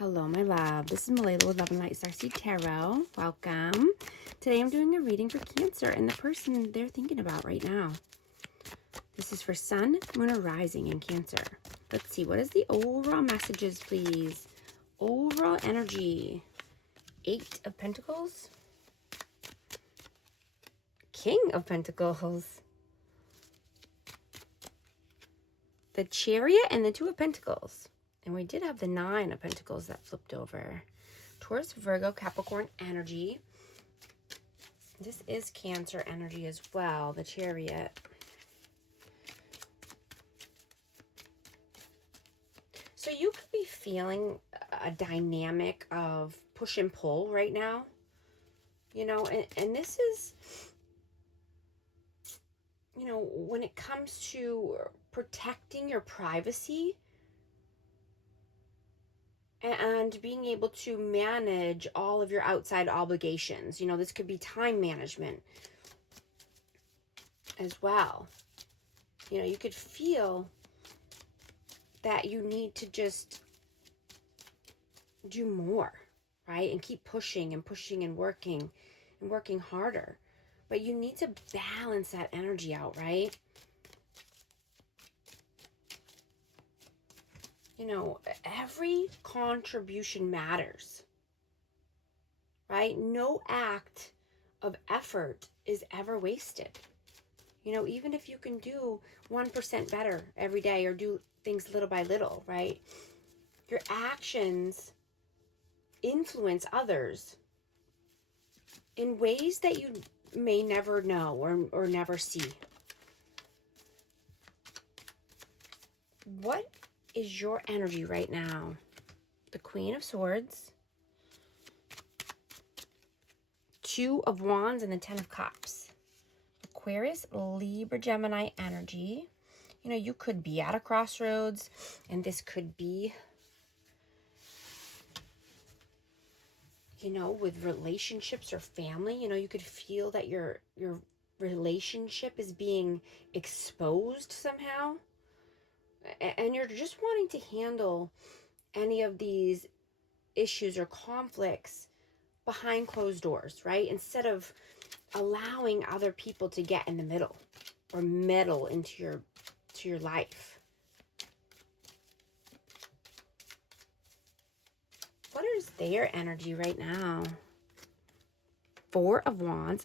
Hello, my love. This is Malayla with Love and Light Starseed Tarot. Welcome. Today I'm doing a reading for Cancer and the person they're thinking about right now. This is for Sun, Moon, or Rising in Cancer. Let's see. What is the overall messages, please? Overall energy. 8 of Pentacles. King of Pentacles. The Chariot and the 2 of Pentacles. And we did have the 9 of Pentacles that flipped over. Taurus, Virgo, Capricorn energy. This is Cancer energy as well, the Chariot. So you could be feeling a dynamic of push and pull right now. You know, and this is, you know, when it comes to protecting your privacy and being able to manage all of your outside obligations. You know, this could be time management as well. You know, you could feel that you need to just do more, right? And keep pushing and pushing and working harder. But you need to balance that energy out, right? You know, every contribution matters, right? No act of effort is ever wasted. You know, even if you can do 1% better every day or do things little by little, right? Your actions influence others in ways that you may never know or never see. What is your energy right now? The Queen of Swords, 2 of Wands, and the 10 of Cups. Aquarius, Libra, Gemini energy. You know, you could be at a crossroads, and this could be, you know, with relationships or family. You know, you could feel that your relationship is being exposed somehow, and you're just wanting to handle any of these issues or conflicts behind closed doors, right? Instead of allowing other people to get in the middle or meddle into your life. What is their energy right now? 4 of Wands,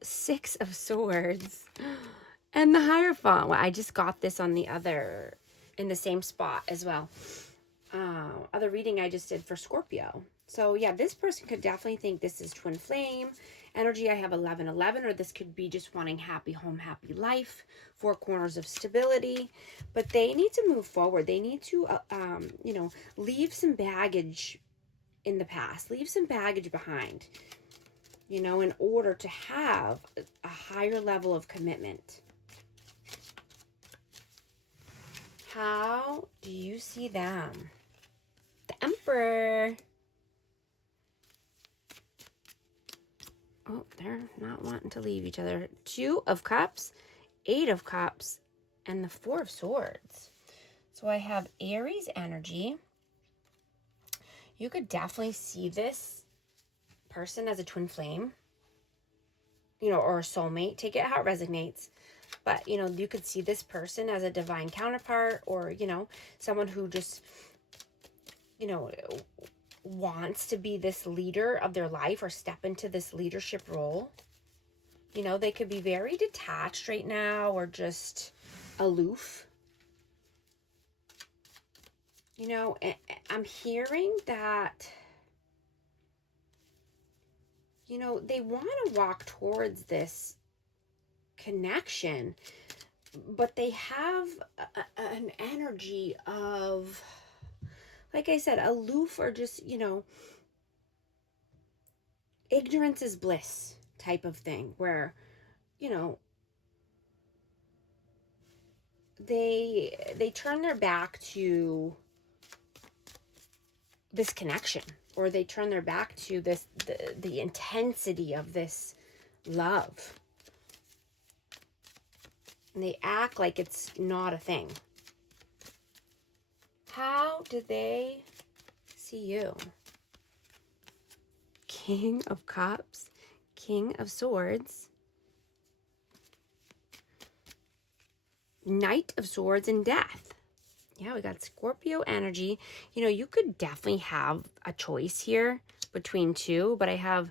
6 of Swords, and the Hierophant. Well, I just got this on the other, in the same spot as well. Other reading I just did for Scorpio. So yeah, this person could definitely think this is twin flame energy. I have 1111, or this could be just wanting happy home, happy life, 4 corners of stability. But they need to move forward. They need to, you know, leave some baggage in the past, leave some baggage behind, you know, in order to have a higher level of commitment. How do you see them? The Emperor. Oh, they're not wanting to leave each other. 2 of Cups, 8 of Cups, and the 4 of Swords. So I have Aries energy. You could definitely see this person as a twin flame, you know, or a soulmate. Take it how it resonates. But, you know, you could see this person as a divine counterpart, or, you know, someone who just, you know, wants to be this leader of their life or step into this leadership role. You know, they could be very detached right now or just aloof. You know, I'm hearing that, you know, they want to walk towards this connection, but they have an energy of, like I said, aloof, or just, you know, ignorance is bliss type of thing, where, you know, they turn their back to this connection, or they turn their back to this, the intensity of this love. And they act like it's not a thing. How do they see see you. King of Cups, King of Swords, Knight of Swords, and Death. Yeah, we got Scorpio energy. You know, you could definitely have a choice here between two, but I have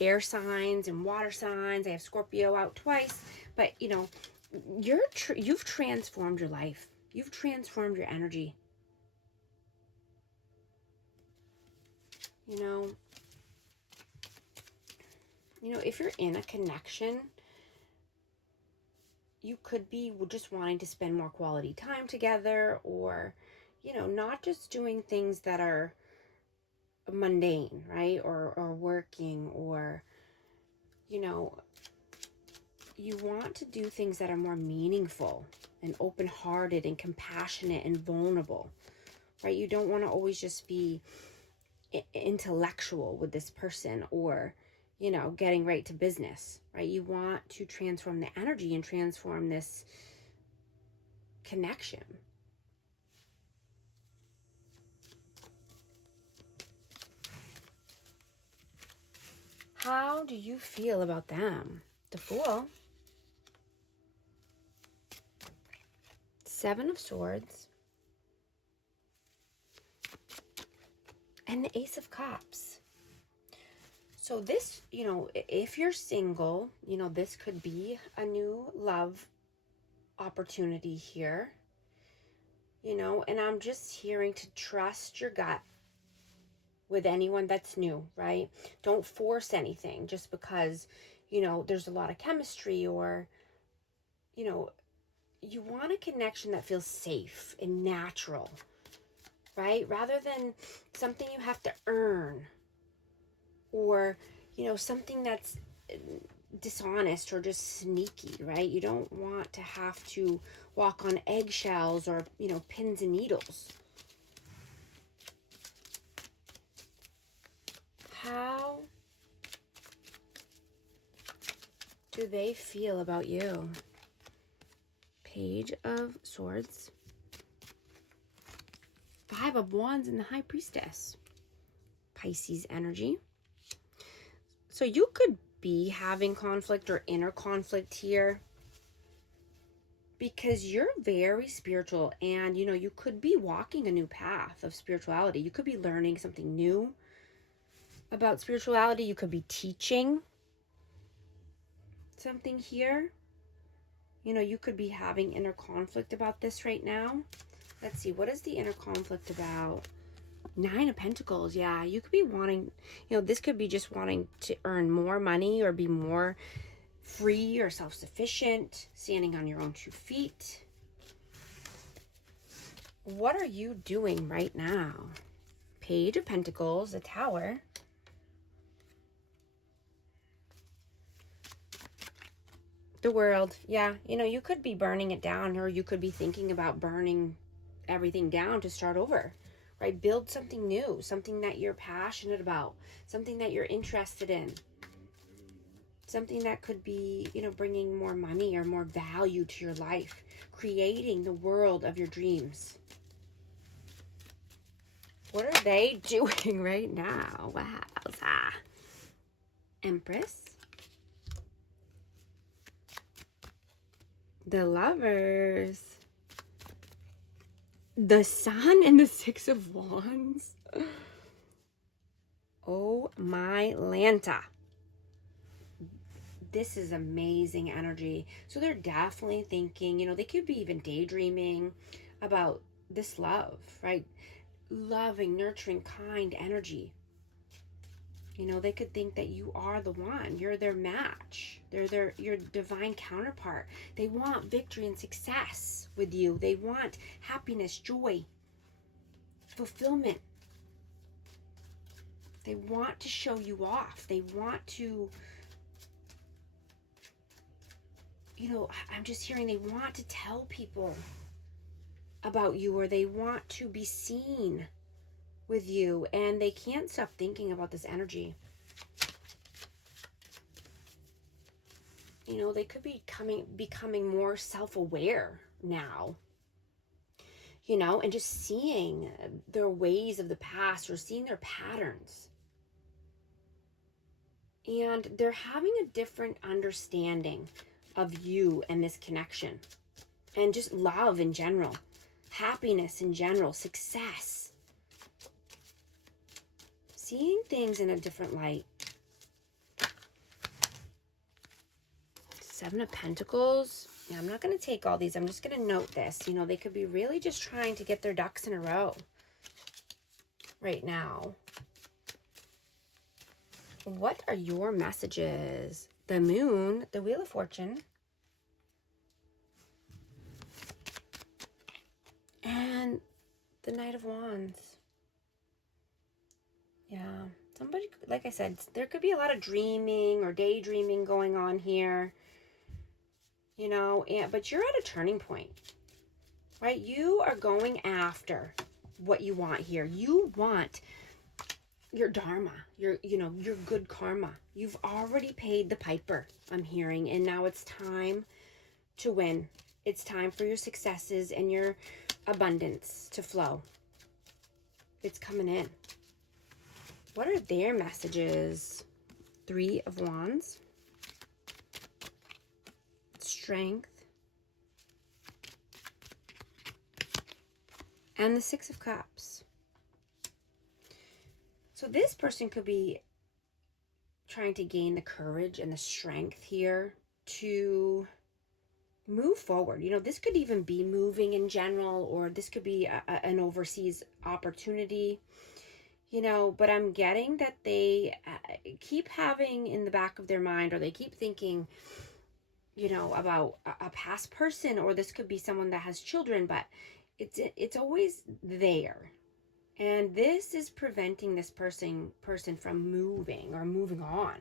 air signs and water signs. I have Scorpio out twice, but you know, you've transformed your life. You've transformed your energy. You know, if you're in a connection, you could be just wanting to spend more quality time together, or, you know, not just doing things that are mundane, right? Or working, or, you know, you want to do things that are more meaningful and open-hearted and compassionate and vulnerable, right? You don't want to always just be intellectual with this person, or, you know, getting right to business, right? You want to transform the energy and transform this connection. How do you feel about them? The Fool, Seven of Swords, and the Ace of Cups. So this, you know, if you're single, you know, this could be a new love opportunity here, you know, and I'm just hearing to trust your gut with anyone that's new, right? Don't force anything just because, you know, there's a lot of chemistry, or, you know, you want a connection that feels safe and natural, right? Rather than something you have to earn, or, you know, something that's dishonest or just sneaky, right? You don't want to have to walk on eggshells or, you know, pins and needles. How do they feel about you? Page of Swords, Five of Wands, and the High Priestess. Pisces energy. So you could be having conflict or inner conflict here, because you're very spiritual, and, you know, you could be walking a new path of spirituality. You could be learning something new about spirituality. You could be teaching something here. You know, you could be having inner conflict about this right now. Let's see, what is the inner conflict about? Nine of Pentacles. Yeah, you could be wanting, you know, this could be just wanting to earn more money or be more free or self-sufficient, standing on your own 2 feet. What are you doing right now? Page of Pentacles, the Tower, the World. Yeah, you know, you could be burning it down, or you could be thinking about burning everything down to start over, right? Build something new, something that you're passionate about, something that you're interested in, something that could be, you know, bringing more money or more value to your life, creating the world of your dreams. What are they doing right now? Wow. Empress, the Lovers, the Sun, and the Six of Wands. Oh my Lanta. This is amazing energy. So they're definitely thinking, you know, they could be even daydreaming about this love, right? Loving, nurturing, kind energy. You know, they could think that you are the one. You're their match. They're your divine counterpart. They want victory and success with you. They want happiness, joy, fulfillment. They want to show you off. They want to, you know, I'm just hearing they want to tell people about you, or they want to be seen with you, and they can't stop thinking about this energy. You know, they could be becoming more self-aware now. you know, and just seeing their ways of the past or seeing their patterns. And they're having a different understanding of you and this connection, and just love in general, happiness in general, success. Seeing things in a different light. Seven of Pentacles. Yeah, I'm not going to take all these. I'm just going to note this. You know, they could be really just trying to get their ducks in a row right now. What are your messages? The Moon, the Wheel of Fortune, and the Knight of Wands. Yeah, somebody, like I said, there could be a lot of dreaming or daydreaming going on here. You know, but you're at a turning point, right? You are going after what you want here. You want your dharma, your good karma. You've already paid the piper, I'm hearing, and now it's time to win. It's time for your successes and your abundance to flow. It's coming in. What are their messages? Three of Wands. Strength. And the Six of Cups. So this person could be trying to gain the courage and the strength here to move forward. You know, this could even be moving in general, or this could be an overseas opportunity, you know, but I'm getting that they keep having in the back of their mind, or they keep thinking, you know, about a past person, or this could be someone that has children, but it's always there. And this is preventing this person from moving or moving on.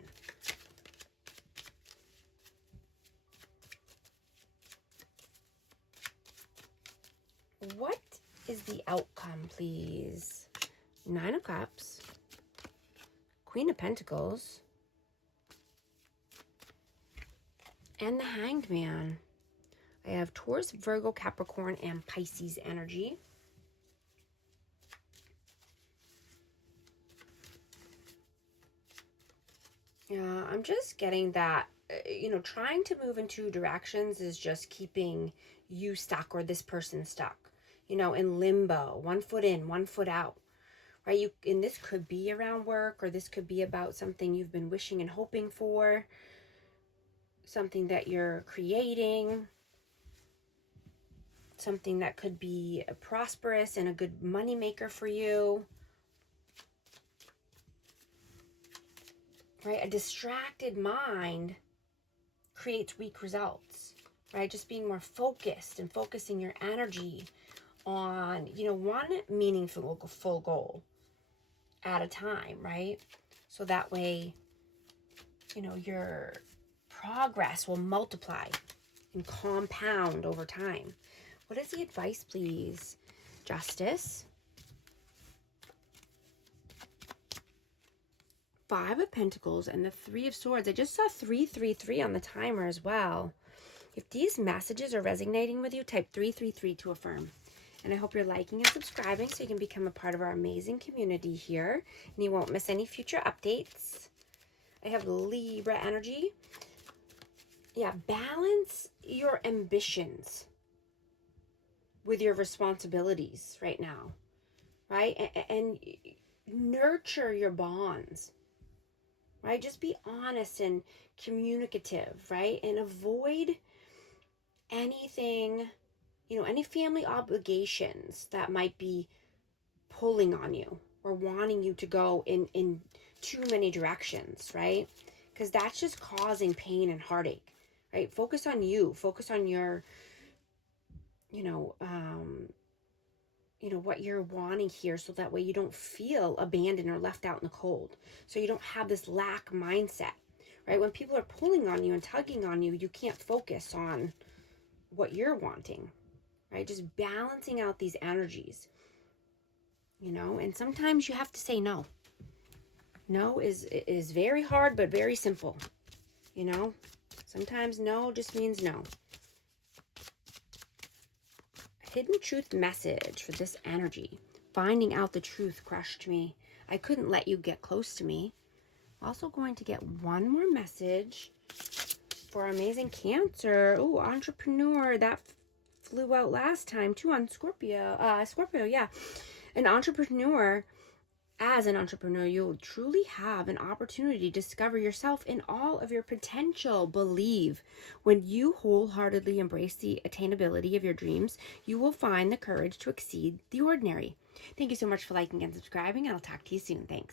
What is the outcome, please? Nine of Cups, Queen of Pentacles, and the Hanged Man. I have Taurus, Virgo, Capricorn, and Pisces energy. Yeah, I'm just getting that, you know, trying to move in two directions is just keeping you stuck, or this person stuck, you know, in limbo, one foot in, one foot out, right? And this could be around work, or this could be about something you've been wishing and hoping for, something that you're creating, something that could be prosperous and a good money maker for you. Right? A distracted mind creates weak results, right? Just being more focused and focusing your energy on, you know, one meaningful full goal at a time, right? So that way, you know, your progress will multiply and compound over time. What is the advice, please? Justice. Five of Pentacles and the Three of Swords. I just saw 333 on the timer as well. If these messages are resonating with you, type 333 to affirm. And I hope you're liking and subscribing so you can become a part of our amazing community here, and you won't miss any future updates. I have Libra energy. Yeah, balance your ambitions with your responsibilities right now, right? And nurture your bonds. Right? Just be honest and communicative, right? And avoid anything, you know, any family obligations that might be pulling on you or wanting you to go in too many directions, right? Because that's just causing pain and heartache, right? Focus on you. Focus on your, you know, what you're wanting here, so that way you don't feel abandoned or left out in the cold. So you don't have this lack mindset, right? When people are pulling on you and tugging on you, you can't focus on what you're wanting, right? Just balancing out these energies, you know, and sometimes you have to say no. No is very hard, but very simple, you know? Sometimes no just means no. I hidden truth message for this energy. Finding out the truth crushed me. I couldn't let you get close to me. Also going to get one more message for amazing Cancer. Oh, entrepreneur. That flew out last time too on Scorpio. Scorpio, yeah. An entrepreneur. As an entrepreneur, you'll truly have an opportunity to discover yourself in all of your potential. Believe. When you wholeheartedly embrace the attainability of your dreams, you will find the courage to exceed the ordinary. Thank you so much for liking and subscribing, and I'll talk to you soon. Thanks.